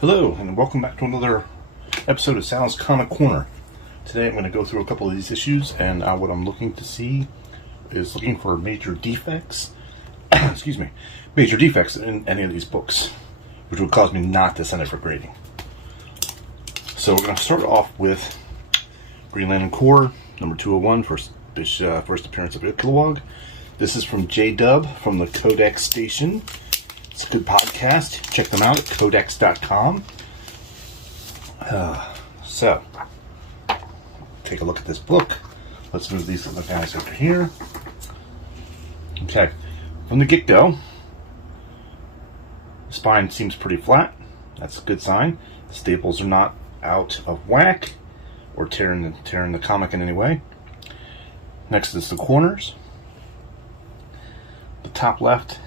Hello, and welcome back to another episode of Sal's Comic Corner. Today I'm going to go through a couple of these issues, and what I'm looking to see is looking for major defects, major defects in any of these books, which would cause me not to send it for grading. So we're going to start off with Green Lantern Corps, number 201, first appearance of Kilowog. This is from J-Dub from the Codex Station. It's a good podcast. Check them out at codex.com. So, take a look at this book. Let's move these little guys over here. Okay, from the get-go, the spine seems pretty flat. That's a good sign. The staples are not out of whack or tearing the comic in any way. Next is the corners. The top left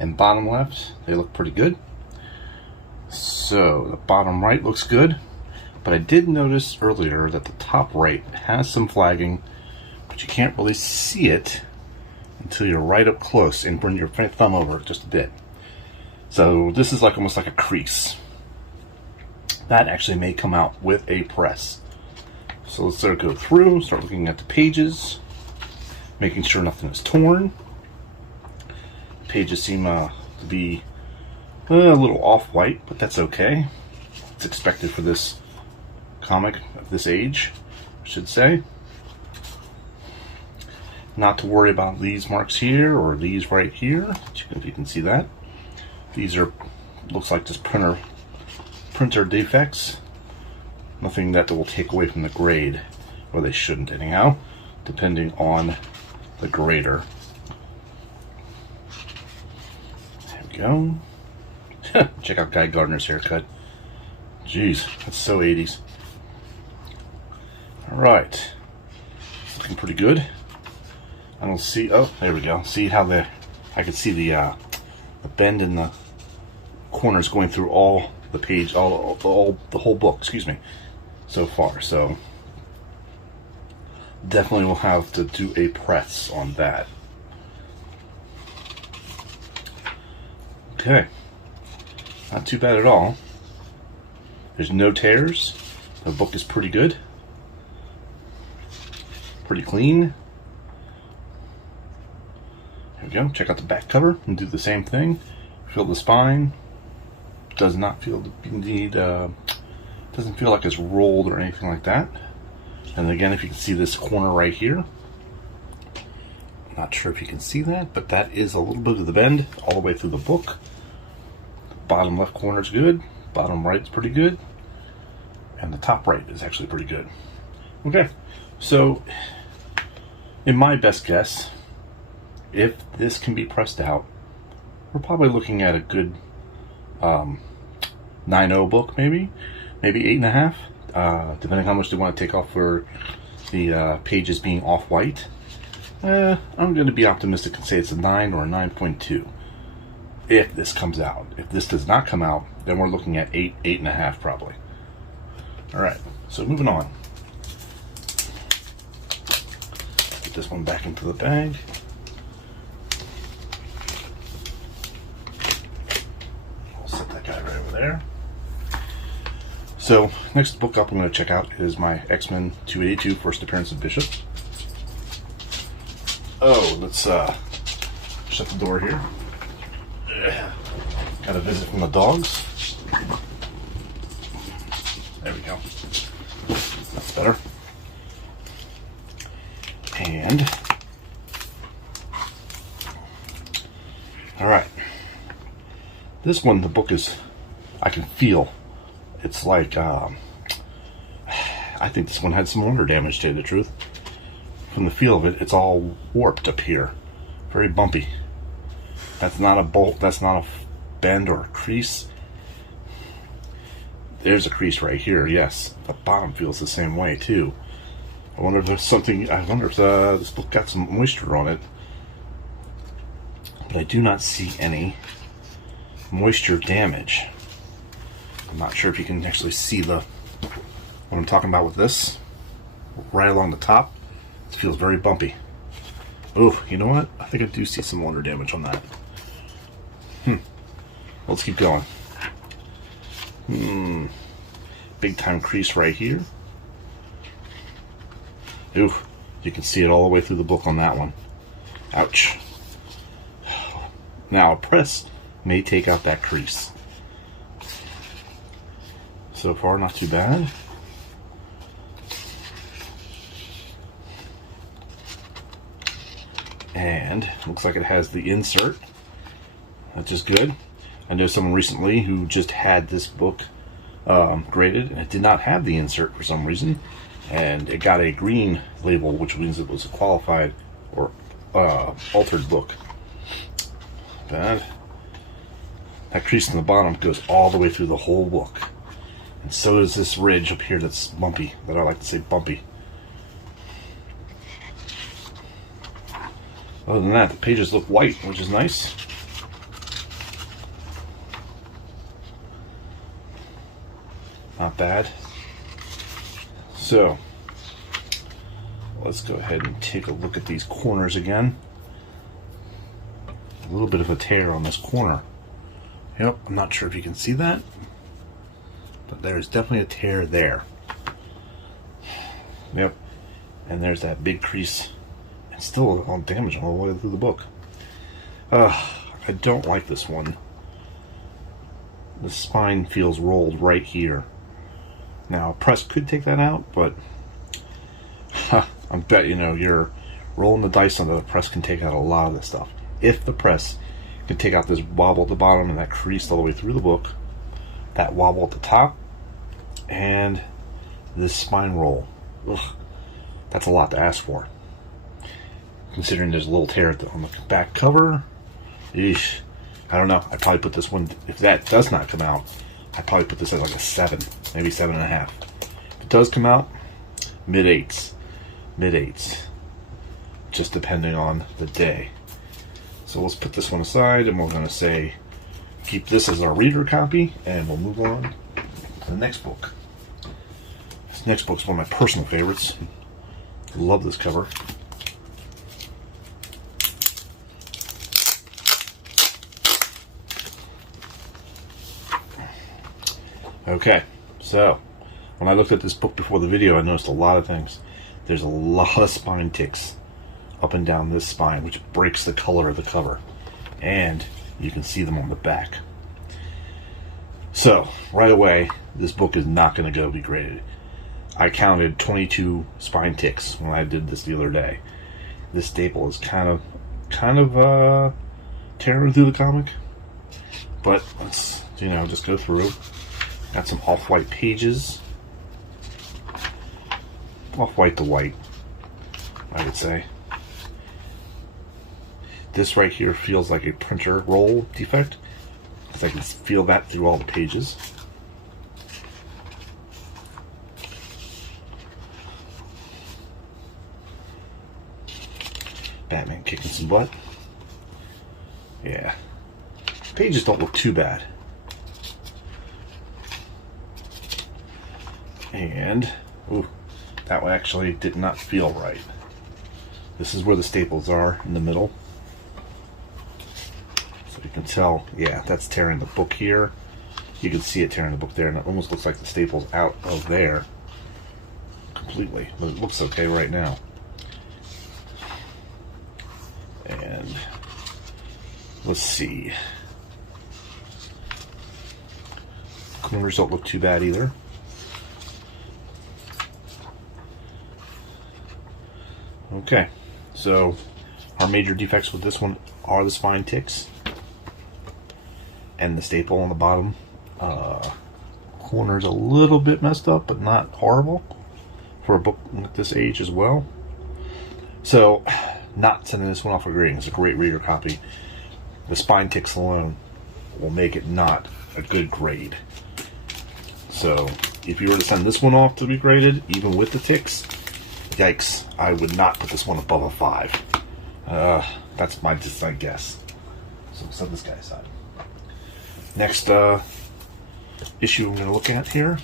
and bottom left, they look pretty good. So the bottom right looks good, but I did notice earlier that the top right has some flagging, but you can't really see it until you're right up close and bring your thumb over it just a bit. So this is almost like a crease. That actually may come out with a press. So let's start go through, start looking at the pages, making sure nothing is torn. Pages seem to be a little off-white, but that's okay. It's expected for this comic of this age, I should say. Not to worry about these marks here or these right here, if you can see that. These are, looks like just printer defects. Nothing that will take away from the grade, or they shouldn't anyhow, depending on the grader. Go. Check out Guy Gardner's haircut. Jeez, that's so 80s. Alright. Looking pretty good. I don't see, oh, there we go. See how I can see the bend in the corners going through all the page, the whole book, so far. So, definitely will have to do a press on that. Okay, not too bad at all. There's no tears. The book is pretty good. Pretty clean. Here we go. Check out the back cover and do the same thing. Feel the spine. Does not feel the need. Doesn't feel like it's rolled or anything like that. And again, if you can see this corner right here. Not sure if you can see that, but that is a little bit of the bend all the way through the book. The bottom left corner is good. Bottom right is pretty good. And the top right is actually pretty good. Okay, so in my best guess, if this can be pressed out, we're probably looking at a good 9.0 book, maybe 8.5, depending how much they want to take off for the pages being off-white. I'm going to be optimistic and say it's a 9 or a 9.2 if this comes out. If this does not come out, then we're looking at 8.5 probably. Alright, so moving on. Get this one back into the bag. I'll set that guy right over there. So, next book up I'm going to check out is my X-Men 282 First Appearance of Bishop. Oh, let's shut the door here. Got a visit from the dogs. There we go. That's better. And alright. This one, the book is, I can feel, it's like, I think this one had some water damage, to tell you the truth. From the feel of it, it's all warped up here. Very bumpy. That's not a bolt, that's not a bend or a crease. There's a crease right here, yes. The bottom feels the same way, too. I wonder if there's something, I wonder if this book got some moisture on it. But I do not see any moisture damage. I'm not sure if you can actually see what I'm talking about with this. Right along the top. It feels very bumpy. Oh, you know what? I think I do see some water damage on that. Let's keep going. Big time crease right here. Oof, you can see it all the way through the book on that one. Ouch. Now a press may take out that crease. So far, not too bad. And looks like it has the insert, which is good. I know someone recently who just had this book graded, and it did not have the insert for some reason, and it got a green label, which means it was a qualified or altered book. Bad. That crease in the bottom goes all the way through the whole book, and so does this ridge up here that's bumpy, that I like to say bumpy. Other than that, the pages look white, which is nice. Not bad. So, let's go ahead and take a look at these corners again. A little bit of a tear on this corner. Yep, I'm not sure if you can see that, but there's definitely a tear there. Yep, and there's that big crease. And still on damage all the way through the book. I don't like this one. The spine feels rolled right here. Now, press could take that out, but I bet you're rolling the dice on the press can take out a lot of this stuff. If the press can take out this wobble at the bottom and that crease all the way through the book, that wobble at the top, and this spine roll. Ugh, that's a lot to ask for. Considering there's a little tear on the back cover. Eesh. I don't know. I'd probably put this one, if that does not come out, I'd probably put this at like a 7, maybe 7.5. If it does come out, mid-8s. Mid-8s. Just depending on the day. So let's put this one aside, and we're going to say, keep this as our reader copy, and we'll move on to the next book. This next book is one of my personal favorites. Love this cover. Okay, so when I looked at this book before the video, I noticed a lot of things. There's a lot of spine ticks up and down this spine, which breaks the color of the cover. And you can see them on the back. So, right away, this book is not going to go be graded. I counted 22 spine ticks when I did this the other day. This staple is kind of tearing through the comic. But let's, just go through. Got some off-white pages. Off-white to white, I would say. This right here feels like a printer roll defect, because I can feel that through all the pages. Batman kicking some butt. Yeah. Pages don't look too bad. And, ooh, that one actually did not feel right. This is where the staples are, in the middle. So you can tell, yeah, that's tearing the book here. You can see it tearing the book there, and it almost looks like the staple's out of there completely. But it looks okay right now. And, let's see. Corners don't look too bad either. Okay, so our major defects with this one are the spine ticks and the staple on the bottom. Corner's a little bit messed up, but not horrible for a book at this age as well. So, not sending this one off for grading. It's a great reader copy. The spine ticks alone will make it not a good grade. So, if you were to send this one off to be graded, even with the ticks, yikes, I would not put this one above a 5. That's my guess. So set this guy aside. Next issue I'm going to look at here.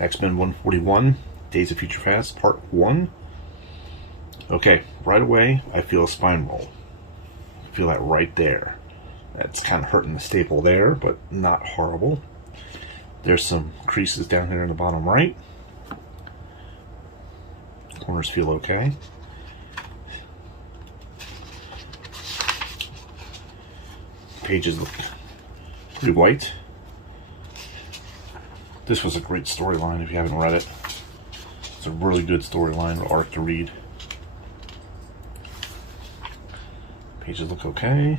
X-Men 141, Days of Future Past, Part 1. Okay, right away, I feel a spine roll. Feel that right there. That's kind of hurting the staple there, but not horrible. There's some creases down here in the bottom right. Corners feel okay. Pages look pretty white. This was a great storyline if you haven't read it. It's a really good storyline arc to read. Pages look okay.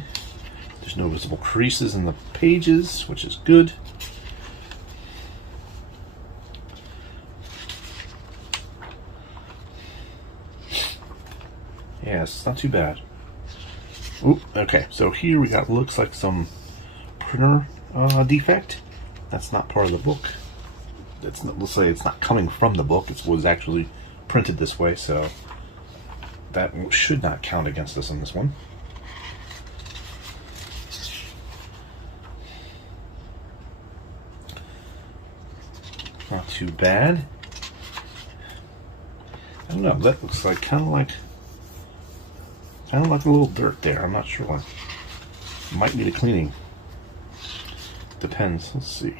There's no visible creases in the pages, which is good. Yeah, it's not too bad. Oop, okay, so here we got, looks like some printer defect. That's not part of the book. It's not, let's say it's not coming from the book. It was actually printed this way, so that should not count against us on this one. Not too bad. I don't know, that looks like kind of like a little dirt there. I'm not sure. Might need a cleaning. Depends. Let's see.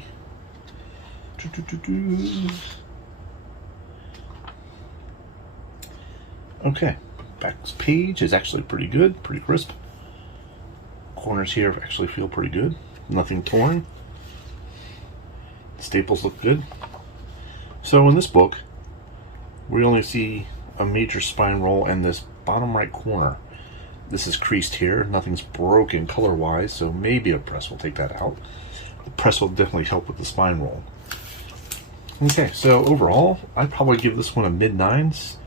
Okay. Back page is actually pretty good. Pretty crisp. Corners here actually feel pretty good. Nothing torn. Staples look good. So in this book, we only see a major spine roll and this bottom right corner. This is creased here. Nothing's broken color-wise, so maybe a press will take that out. The press will definitely help with the spine roll. Okay, so overall, I'd probably give this one a mid-9s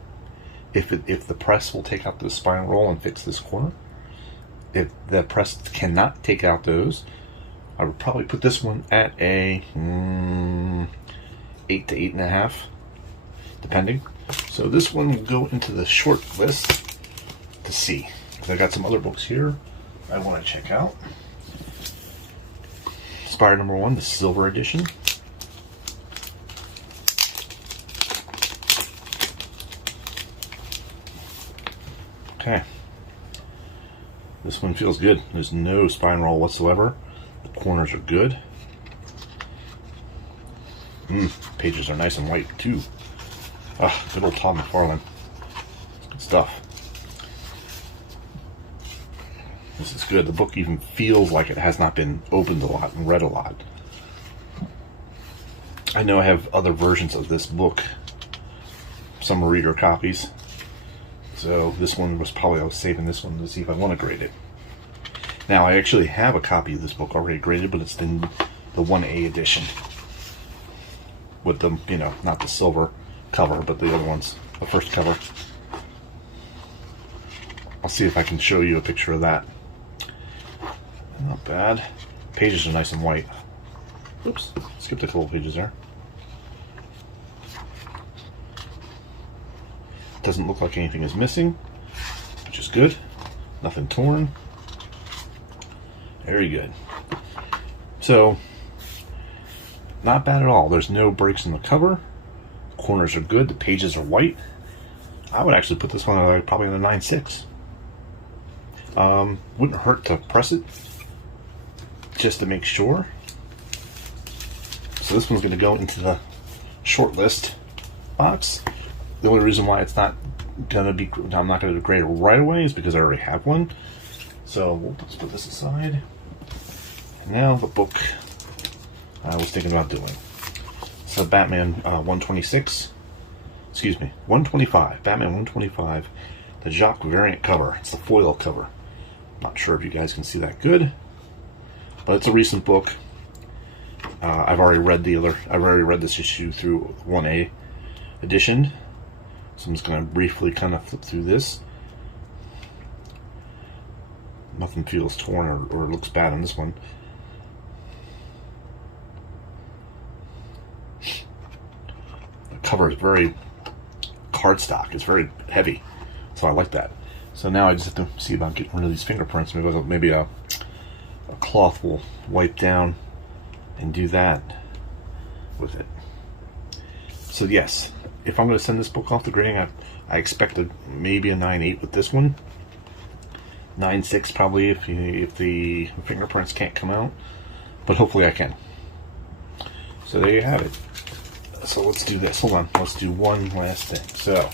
if the press will take out the spine roll and fix this corner. If the press cannot take out those, I would probably put this one at a 8 to 8.5, depending. So this one will go into the short list to see. I got some other books here I want to check out. Spire number 1, the silver edition. Okay. This one feels good. There's no spine roll whatsoever. The corners are good. Pages are nice and white too. Good old Todd McFarlane. Good stuff. This is good. The book even feels like it has not been opened a lot and read a lot. I know I have other versions of this book. Some reader copies. So this one was probably, I was saving this one to see if I want to grade it. Now I actually have a copy of this book already graded, but it's in the 1A edition. With the, you know, not the silver cover, but the other ones, the first cover. I'll see if I can show you a picture of that. Not bad. Pages are nice and white. Oops, skipped a couple pages there. Doesn't look like anything is missing, which is good. Nothing torn. Very good. So, not bad at all. There's no breaks in the cover. Corners are good. The pages are white. I would actually put this one probably in a 9.6. Wouldn't hurt to press it just to make sure. So this one's going to go into the short list box. The only reason why it's not going to be, I'm not going to grade it right away is because I already have one. So we'll just put this aside. And now the book I was thinking about doing. So Batman 126, excuse me, 125, Batman 125, the Jacques variant cover. It's the foil cover. Not sure if you guys can see that good, but it's a recent book. I've already read this issue through 1A edition. So I'm just going to briefly kind of flip through this. Nothing feels torn or looks bad on this one. The cover is very cardstock. It's very heavy, so I like that. So now I just have to see about getting rid of these fingerprints. Maybe a cloth will wipe down and do that with it. So yes, if I'm going to send this book off to grading, I expected maybe a 9.8 with this one. 9/6 probably if the fingerprints can't come out, but hopefully I can. So there you have it. So let's do this. Hold on. Let's do one last thing. So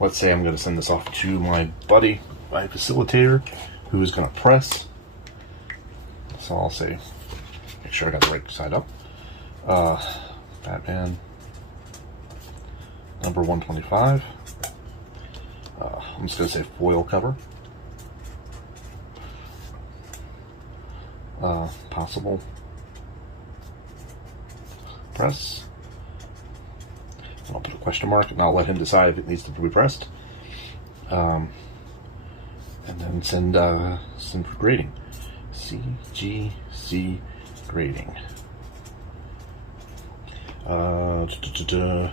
let's say I'm going to send this off to my buddy, my facilitator, who is going to press. So I'll say, make sure I got the right side up. Batman number 125. I'm just going to say foil cover. Possible press. And I'll put a question mark and I'll let him decide if it needs to be pressed. And then send for grading. CGC grading. And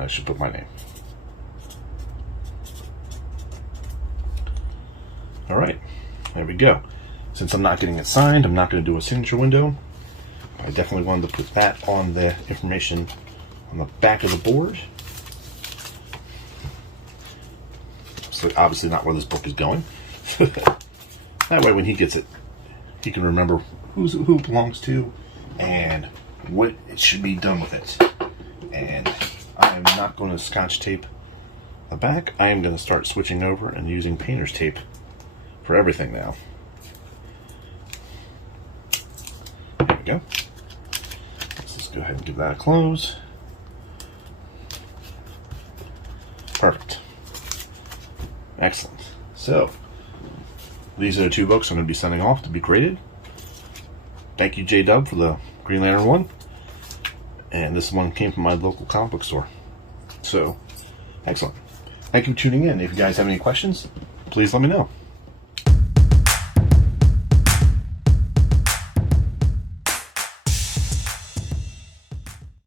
I should put my name. Alright, there we go. Since I'm not getting it signed, I'm not going to do a signature window. I definitely wanted to put that on the information on the back of the board. So obviously not where this book is going. That way when he gets it, he can remember who it belongs to and what it should be done with it. And I am not going to Scotch tape the back. I am going to start switching over and using painter's tape for everything now. There we go. Let's just go ahead and give that a close. Perfect. Excellent. So, these are the two books I'm going to be sending off to be graded. Thank you, J-Dub, for the Green Lantern one. And this one came from my local comic book store. So, excellent. Thank you for tuning in. If you guys have any questions, please let me know.